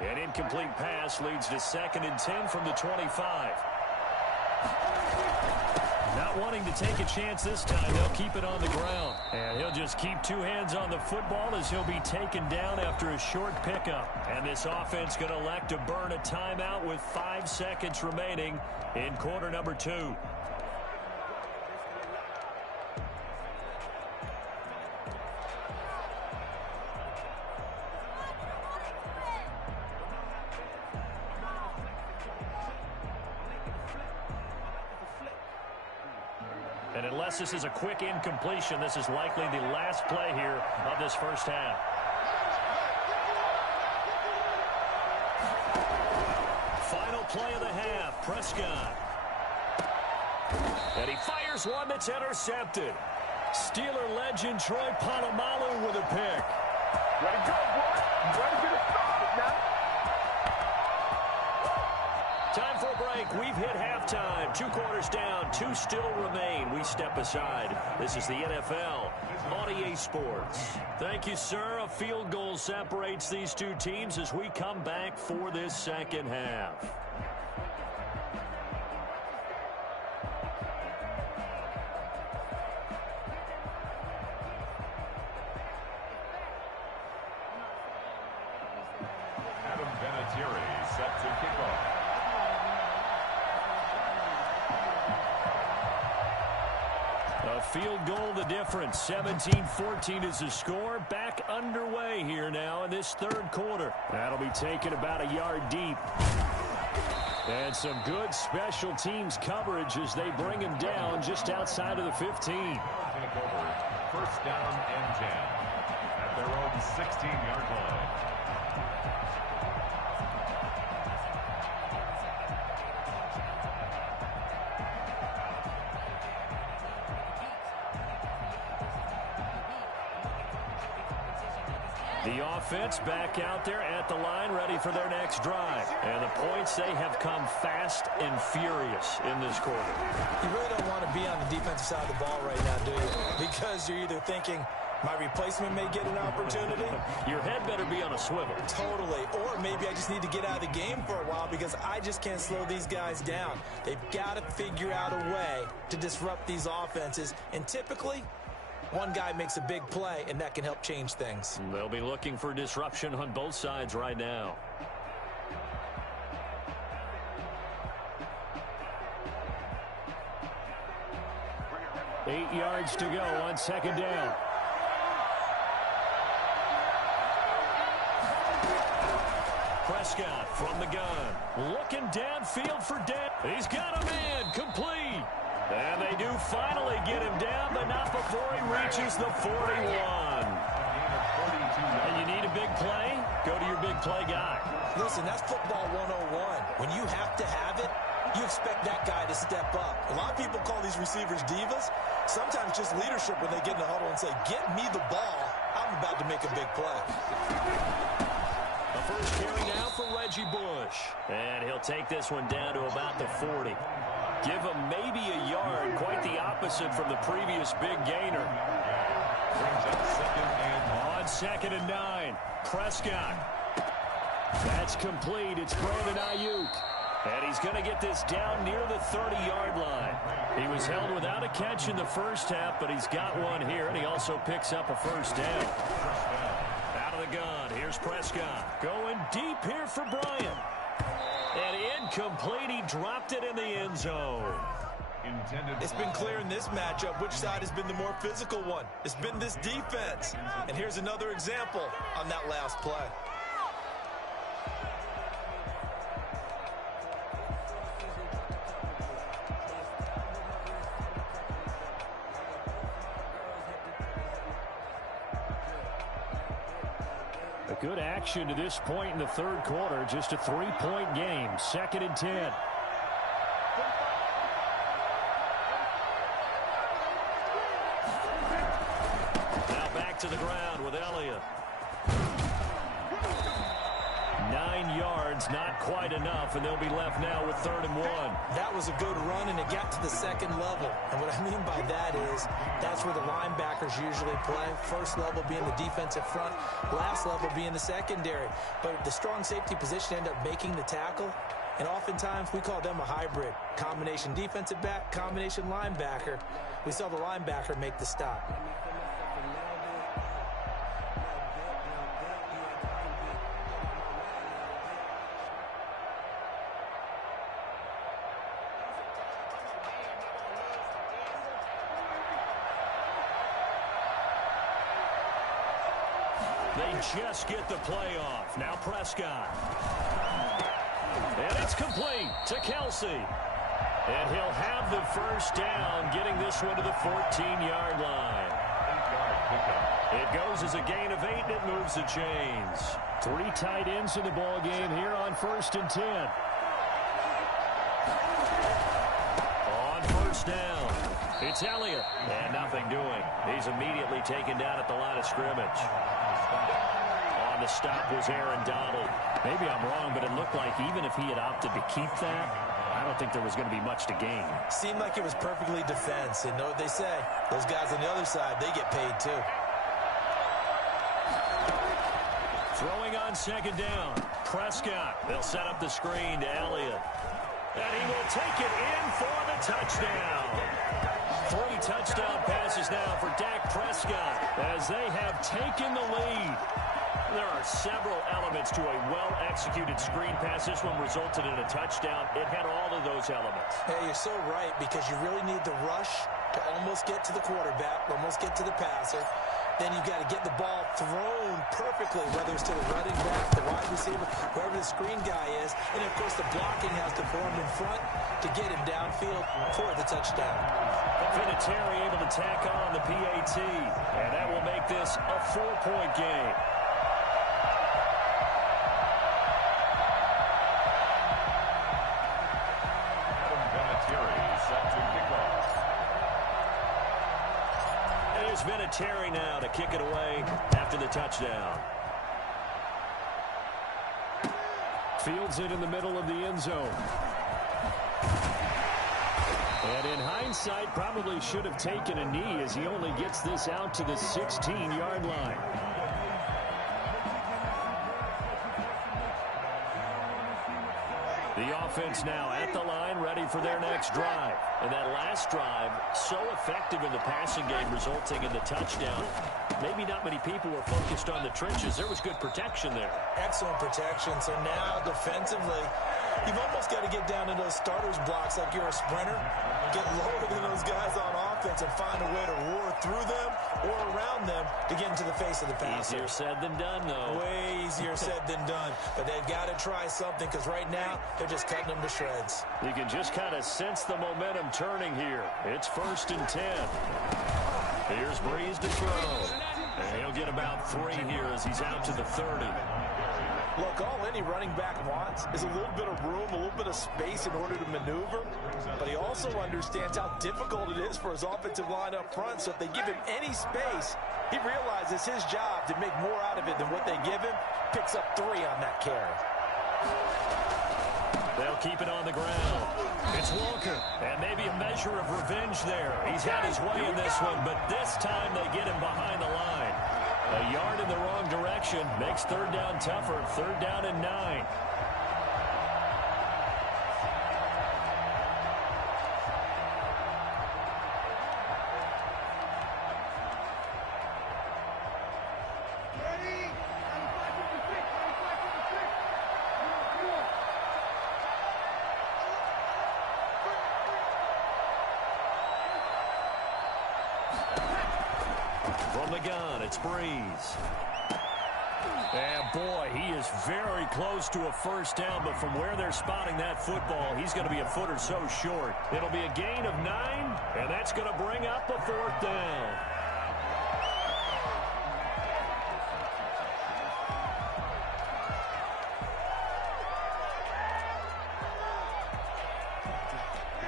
An incomplete pass leads to 2nd and 10 from the 25. Not wanting to take a chance this time, they'll keep it on the ground. And he'll just keep 2 hands on the football as he'll be taken down after a short pickup. And this offense going to elect to burn a timeout with 5 seconds remaining in quarter number 2. And unless this is a quick incompletion, this is likely the last play here of this first half. Final play of the half, Prescott. And he fires one that's intercepted. Steeler legend Troy Polamalu with a pick. Way to go, boy. Ready to get it started now. Time for a break. We've hit halftime. 2 quarters down. 2 still remain. We step aside. This is the NFL on EA Sports. Thank you, sir. A field goal separates these 2 teams as we come back for this second half. Adam Vinatieri set to kick off. A field goal the difference. 17-14 is the score. Back underway here now in this 3rd quarter. That'll be taken about a yard deep. And some good special teams coverage as they bring him down just outside of the 15. Take over. 1st down and 10 at their own 16-yard line. The offense back out there at the line, ready for their next drive. And the points, they have come fast and furious in this quarter. You really don't want to be on the defensive side of the ball right now, do you? Because you're either thinking, my replacement may get an opportunity. Your head better be on a swivel. Totally. Or maybe I just need to get out of the game for a while because I just can't slow these guys down. They've got to figure out a way to disrupt these offenses. And typically, one guy makes a big play, and that can help change things. They'll be looking for disruption on both sides right now. Eight yards to go on 2nd down. Prescott from the gun. Looking downfield for Dan. He's got a man. Complete. And they do finally get him down, but not before he reaches the 41. And you need a big play? Go to your big play guy. Listen, that's football 101. When you have to have it, you expect that guy to step up. A lot of people call these receivers divas. Sometimes just leadership when they get in the huddle and say, get me the ball. I'm about to make a big play. The first carry now for Reggie Bush. And he'll take this one down to about the 40. Give him maybe a yard. Quite the opposite from the previous big gainer. On 2nd and 9. Prescott. That's complete. It's Brandon Ayuk. And he's going to get this down near the 30-yard line. He was held without a catch in the first half, but he's got one here, and he also picks up a first down. Out of the gun, here's Prescott. Going deep here for Bryant. And incomplete. He dropped it in the end zone. It's been clear in this matchup which side has been the more physical one. It's been this defense. And here's another example on that last play. A good action to this point in the 3rd quarter. Just a 3-point game. 2nd and 10. Now back to the ground with Elliott. 9 yards, not quite enough, and they'll be left now with 3rd and 1. That was a good run, and it got to the second level. And what I mean by that is that's where the linebackers usually play. First level being the defensive front, last level being the secondary. But the strong safety position ended up making the tackle, and oftentimes we call them a hybrid. Combination defensive back, combination linebacker. We saw the linebacker make the stop. They just get the play off. Now Prescott. And it's complete to Kelsey. And he'll have the first down, getting this one to the 14-yard line. It goes as a gain of 8, and it moves the chains. 3 tight ends in the ball game here on 1st and 10. On 1st down, it's Elliott. And nothing doing. He's immediately taken down at the line of scrimmage. On the stop was Aaron Donald. Maybe I'm wrong, but it looked like even if he had opted to keep that, I don't think there was going to be much to gain. Seemed like it was perfectly defense. And know what they say? Those guys on the other side, they get paid too. Throwing on 2nd down. Prescott. They'll set up the screen to Elliott. And he will take it in for the touchdown. 3 touchdown passes now for Dak Prescott as they have taken the lead. There are several elements to a well-executed screen pass. This one resulted in a touchdown. It had all of those elements. Hey, you're so right, because you really need the rush to almost get to the quarterback, almost get to the passer. Then you've got to get the ball thrown perfectly, whether it's to the running back, the wide receiver, whoever the screen guy is. And, of course, the blocking has to form in front to get him downfield for the touchdown. Vinatieri able to tack on the PAT, and that will make this a 4-point game. There's Vinatieri now to kick it away after the touchdown. Fields it in the middle of the end zone. And in hindsight, probably should have taken a knee as he only gets this out to the 16-yard line. The offense now at the line, ready for their next drive. And that last drive, so effective in the passing game, resulting in the touchdown. Maybe not many people were focused on the trenches. There was good protection there. Excellent protection. So now, defensively, you've almost got to get down to those starters blocks like you're a sprinter. Get lower than those guys on offense and find a way to roar through them or around them to get into the face of the passer. Easier said than done, though. Way easier said than done. But they've got to try something, because right now they're just cutting them to shreds. You can just kind of sense the momentum turning here. It's 1st and 10. Here's Breeze to throw. And he'll get about 3 here as he's out to the 30. Look, all any running back wants is a little bit of room, a little bit of space in order to maneuver. But he also understands how difficult it is for his offensive line up front. So if they give him any space, he realizes his job to make more out of it than what they give him. Picks up 3 on that carry. They'll keep it on the ground. It's Walker, and maybe a measure of revenge there. He's had his way in this one, but this time they get him behind the line. A yard in the wrong direction makes 3rd down tougher. 3rd down and 9. From the gun, it's Breeze. And boy, he is very close to a first down, but from where they're spotting that football, he's going to be a foot or so short. It'll be a gain of 9, and that's going to bring up a 4th down.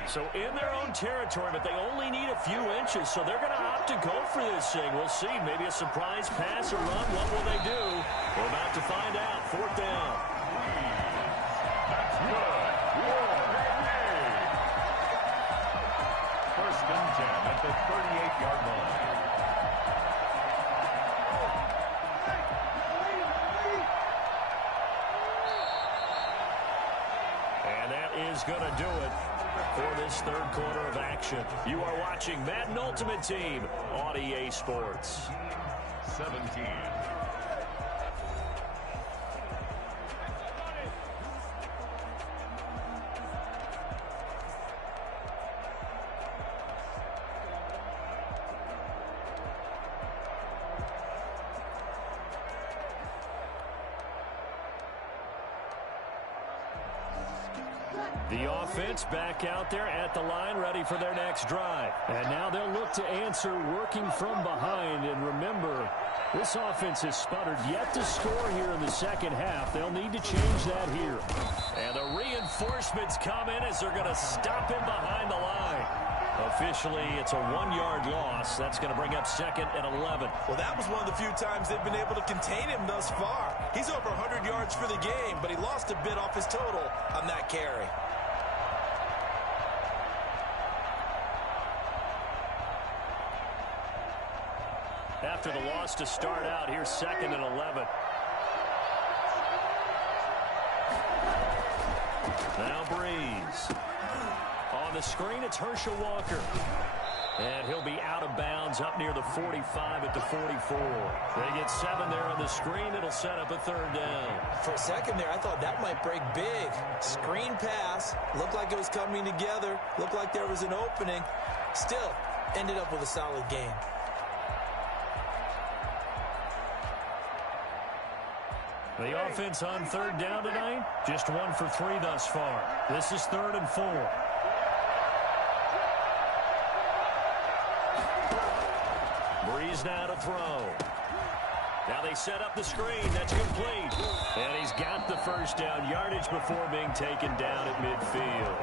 So in their own territory, but they only need a few inches, so they're going to opt to go for this thing. We'll see. Maybe a surprise pass or run. What will they do? We're about to find out. 4th down. That's good. First and 10 at the 38-yard line. And that is going to do it for this third quarter of action. You are watching Madden Ultimate Team on EA Sports. 17. The offense back out there at the line, ready for their next drive. And now they'll look to answer working from behind. And remember, this offense has sputtered yet to score here in the second half. They'll need to change that here. And the reinforcements come in as they're going to stop him behind the line. Officially, it's a 1-yard loss. That's going to bring up second and 11. Well, that was one of the few times they've been able to contain him thus far. He's over 100 yards for the game, but he lost a bit off his total on that carry. After the loss to start out, here's second and 11. Now Breeze. On the screen, it's Herschel Walker. And he'll be out of bounds up near the 45 at the 44. They get 7 there on the screen. It'll set up a third down. For a second there, I thought that might break big. Screen pass. Looked like it was coming together. Looked like there was an opening. Still, ended up with a solid game. The offense on third down tonight, just 1 for 3 thus far. This is 3rd and 4. Breeze now to throw. Now they set up the screen. That's complete. And he's got the first down yardage before being taken down at midfield.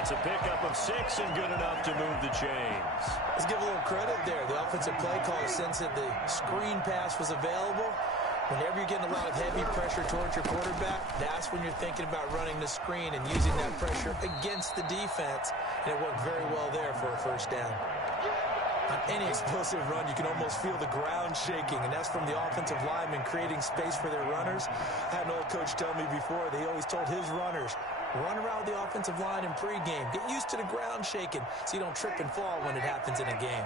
It's a pickup of 6 and good enough to move the chains. Let's give a little credit there. The offensive play caller sensed that the screen pass was available. Whenever you're getting a lot of heavy pressure towards your quarterback, that's when you're thinking about running the screen and using that pressure against the defense. And it worked very well there for a first down. On any explosive run, you can almost feel the ground shaking, and that's from the offensive linemen creating space for their runners. I had an old coach tell me before, they always told his runners, run around the offensive line in pregame. Get used to the ground shaking so you don't trip and fall when it happens in a game.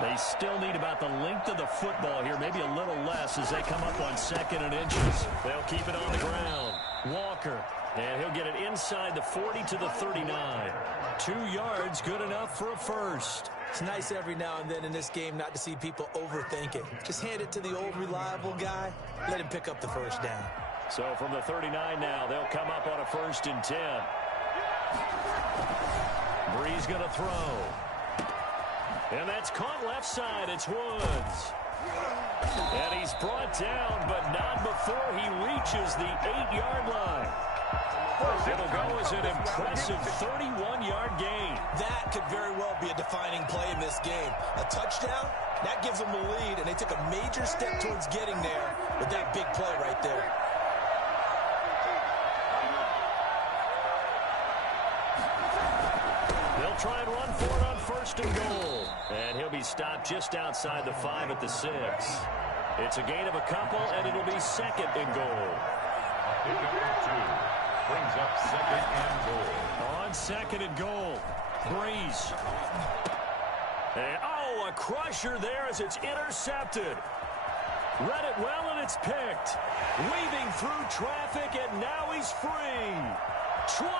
They still need about the length of the football here, maybe a little less as they come up on 2nd and inches. They'll keep it on the ground. Walker, and he'll get it inside the 40 to the 39. 2 yards, good enough for a first. It's nice every now and then in this game not to see people overthink it. Just hand it to the old reliable guy. Let him pick up the first down. So from the 39 now, they'll come up on a 1st and 10. Breeze going to throw. And that's caught left side. It's Woods. And he's brought down, but not before he reaches the 8-yard line. It'll go as an impressive 31-yard gain. That could very well be a defining play in this game. A touchdown, that gives them the lead, and they took a major step towards getting there with that big play right there. They'll try and run for it on 1st and goal. And he'll be stopped just outside the 5 at the 6. It's a gain of a couple, and it'll be 2nd and goal. Pickup of 2. Brings up 2nd and goal. On 2nd and goal, Breeze. And, oh, a crusher there as it's intercepted. Read it well, and it's picked. Weaving through traffic, and now he's free. 20,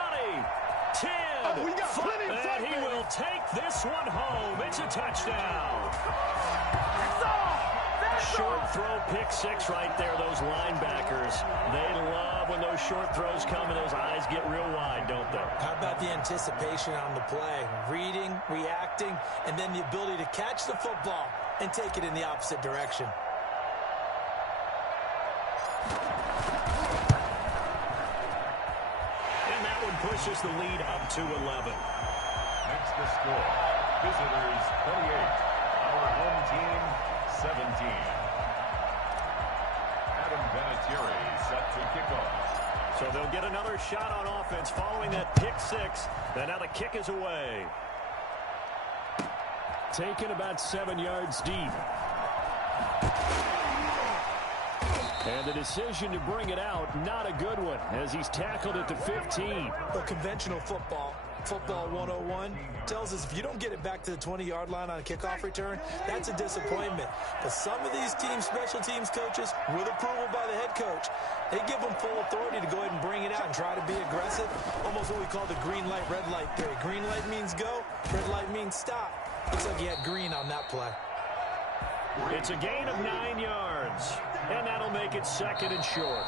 10, we got plenty of and he will take this one home. It's a touchdown. Short throw, pick 6 right there. Those linebackers, they love when those short throws come and those eyes get real wide, don't they? How about the anticipation on the play? Reading, reacting, and then the ability to catch the football and take it in the opposite direction. And that one pushes the lead up to 11. Next to score, visitors 28, our home team 17. Adam Vinatieri set to kick off. So they'll get another shot on offense following that pick six. And now the kick is away. Taken about 7 yards deep. And the decision to bring it out, not a good one, as he's tackled at the 15. Well, conventional football 101, tells us if you don't get it back to the 20-yard line on a kickoff return, that's a disappointment. But some of these special teams coaches, with approval by the head coach, they give them full authority to go ahead and bring it out and try to be aggressive, almost what we call the green light, red light theory. Green light means go, red light means stop. Looks like he had green on that play. It's a gain of 9 yards, and that'll make it second and short.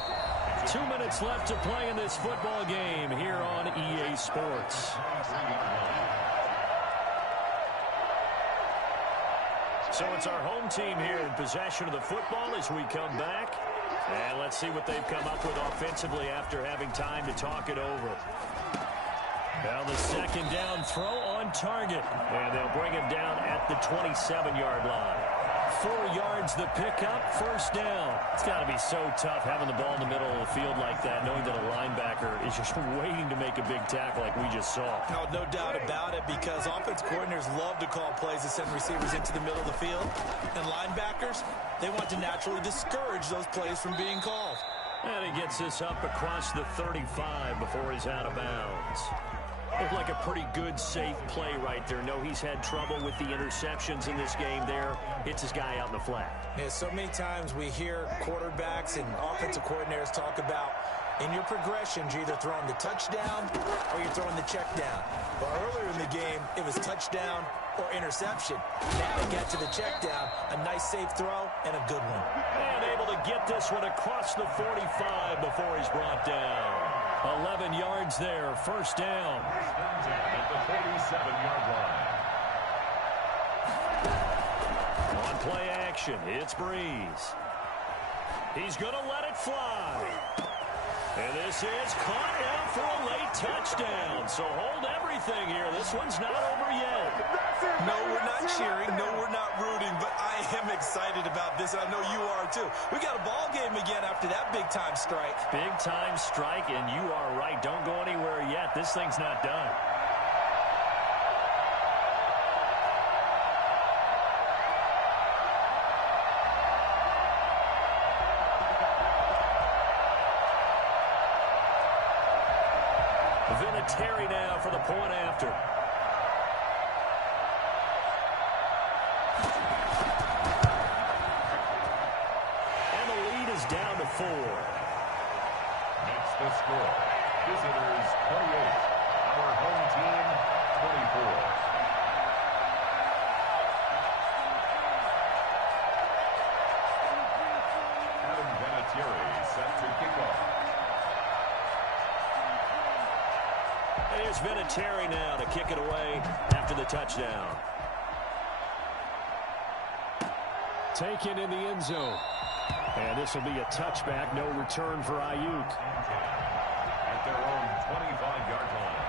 2 minutes left to play in this football game here on EA Sports. So it's our home team here in possession of the football as we come back. And let's see what they've come up with offensively after having time to talk it over. Well, the second down throw on target. And they'll bring him down at the 27-yard line. 4 yards the pickup, first down. It's got to be so tough having the ball in the middle of the field like that, knowing that a linebacker is just waiting to make a big tackle like we just saw. No doubt about it, because offense coordinators love to call plays that send receivers into the middle of the field. And linebackers, they want to naturally discourage those plays from being called. And he gets this up across the 35 before he's out of bounds. Looked like a pretty good, safe play right there. No, he's had trouble with the interceptions in this game there. Hits his guy out in the flat. Yeah, so many times we hear quarterbacks and offensive coordinators talk about in your progressions, you're either throwing the touchdown or you're throwing the check down. But earlier in the game, it was touchdown or interception. Now to get to the check down, a nice safe throw and a good one. And able to get this one across the 45 before he's brought down. 11 yards there, first down. At the 47-yard line. On play action, it's Breeze. He's going to let it fly. And this is caught out for a late touchdown. So hold everything here. This one's not over yet. No, we're not cheering. No, we're not rooting. But I am excited about this. I know you are, too. We got a ball game again after that big-time strike. Big-time strike, and you are right. Don't go anywhere yet. This thing's not done. Vinatieri now for the point after. And the lead is down to 4. That's the score. Visitors 28. Our home team 24. Adam Vinatieri set to kick off. Here's Vinatieri now to kick it away after the touchdown. Taken in the end zone. And this will be a touchback, no return for Ayuk. At their own 25-yard line.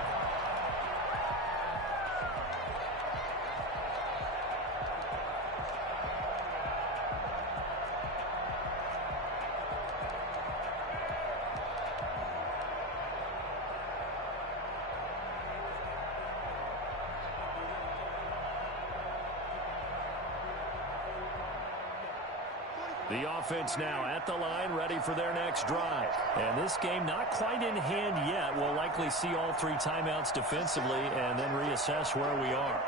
The offense now at the line, ready for their next drive. And this game not quite in hand yet. We'll likely see all 3 timeouts defensively and then reassess where we are.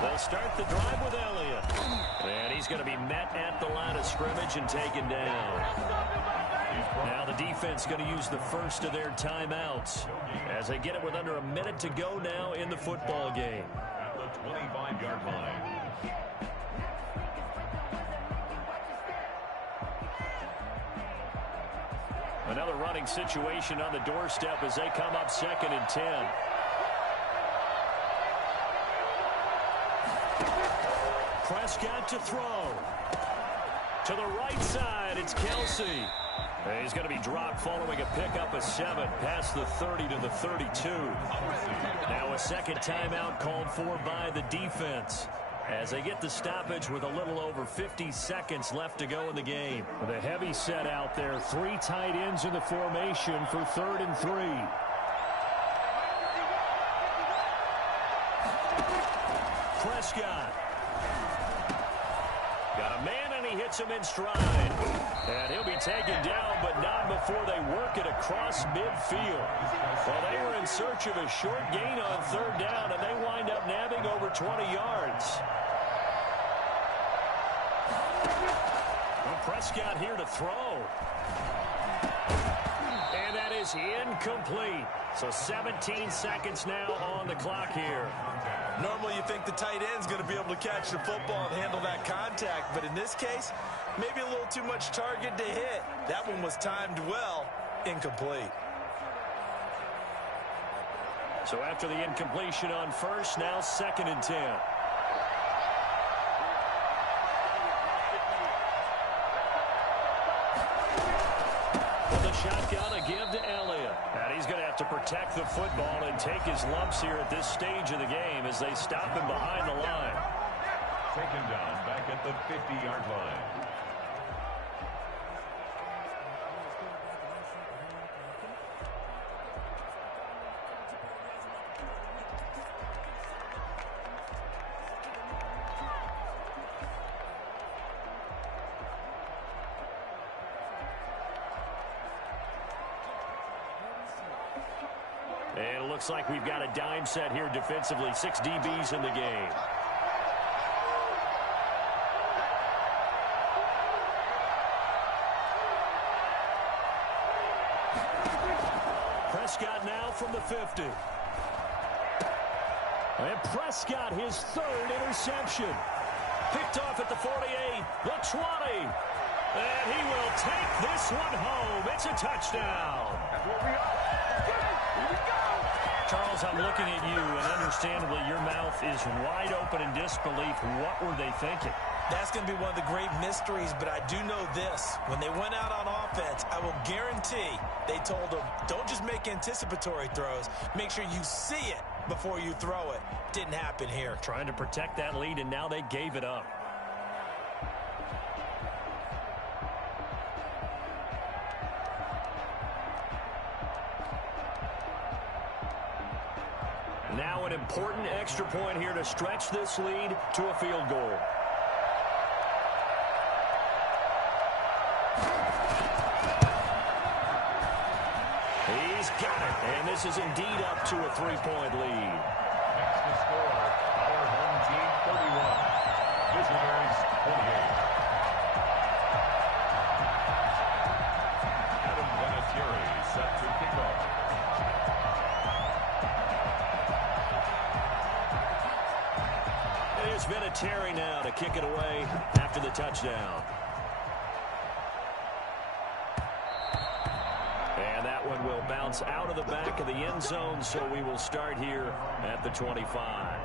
They'll start the drive with Elliott. And he's going to be met at the line of scrimmage and taken down. Now the defense going to use the first of their timeouts as they get it with under a minute to go now in the football game. At the 25-yard line. Another running situation on the doorstep as they come up 2nd and 10. Prescott to throw. To the right side, it's Kelsey. And he's going to be dropped following a pickup of 7 past the 30 to the 32. Now a second timeout called for by the defense. as they get the stoppage with a little over 50 seconds left to go in the game. The heavy set out there, 3 tight ends in the formation for 3rd and 3. Prescott. Got a man, and he hits him in stride. And he'll be taken down, but not before they work it across midfield. Well, they were in search of a short gain on 3rd down, and they wind up nabbing over 20 yards. Well, Prescott here to throw. And that is incomplete. So 17 seconds now on the clock here. Normally you think the tight end's going to be able to catch the football and handle that contact, but in this case, maybe a little too much target to hit. That one was timed well, incomplete. So after the incompletion on 1st, now 2nd and 10. Well, the shotgun, a give to Elliott. And he's going to have to protect the football and take his lumps here at this stage of the game as they stop him behind the line. Taken down back at the 50-yard line. And it looks like we've got a dime set here defensively. 6 DBs in the game. Prescott now from the 50. And Prescott, his 3rd interception. Picked off at the 48, the 20. And he will take this one home. It's a touchdown. That's what we are. Here we go. Charles, I'm looking at you, and understandably, your mouth is wide open in disbelief. What were they thinking? That's going to be one of the great mysteries, but I do know this. When they went out on offense, I will guarantee they told them, don't just make anticipatory throws. Make sure you see it before you throw it. Didn't happen here. Trying to protect that lead, and now they gave it up. Now an important extra point here to stretch this lead to a field goal. He's got it, and this is indeed up to a 3-point lead. Next to score, our home team 31, visitors 28. Adam Vinatieri set to kick off. It is Vinatieri now to kick it away after the touchdown. And that one will bounce out of the back of the end zone, so we will start here at the 25.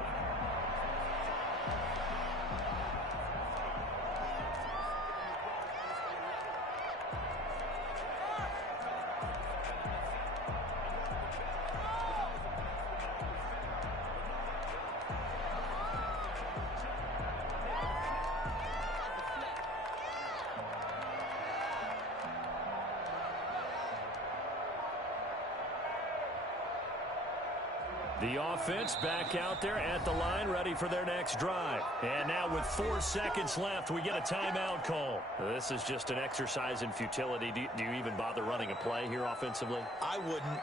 The offense back out there at the line, ready for their next drive. And now with 4 seconds left, we get a timeout call. This is just an exercise in futility. Do you even bother running a play here offensively? I wouldn't,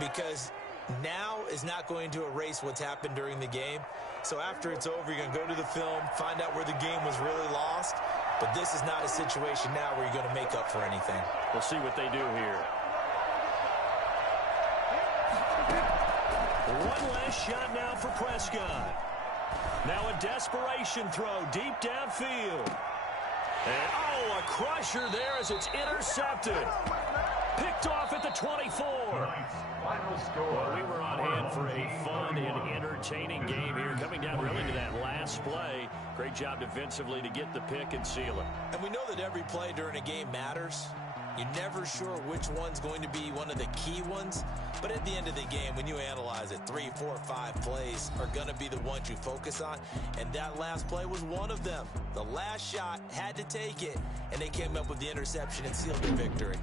because now is not going to erase what's happened during the game. So after it's over, you're going to go to the film, find out where the game was really lost. But this is not a situation now where you're going to make up for anything. We'll see what they do here. One last shot now for Prescott. Now a desperation throw deep downfield. And, oh, a crusher there as it's intercepted. Picked off at the 24. Final score. Well, we were on hand for a fun and entertaining game here. Coming down really to that last play. Great job defensively to get the pick and seal it. And we know that every play during a game matters. You're never sure which one's going to be one of the key ones. But at the end of the game, when you analyze it, 3, 4, 5 plays are going to be the ones you focus on. And that last play was one of them. The last shot had to take it, and they came up with the interception and sealed the victory.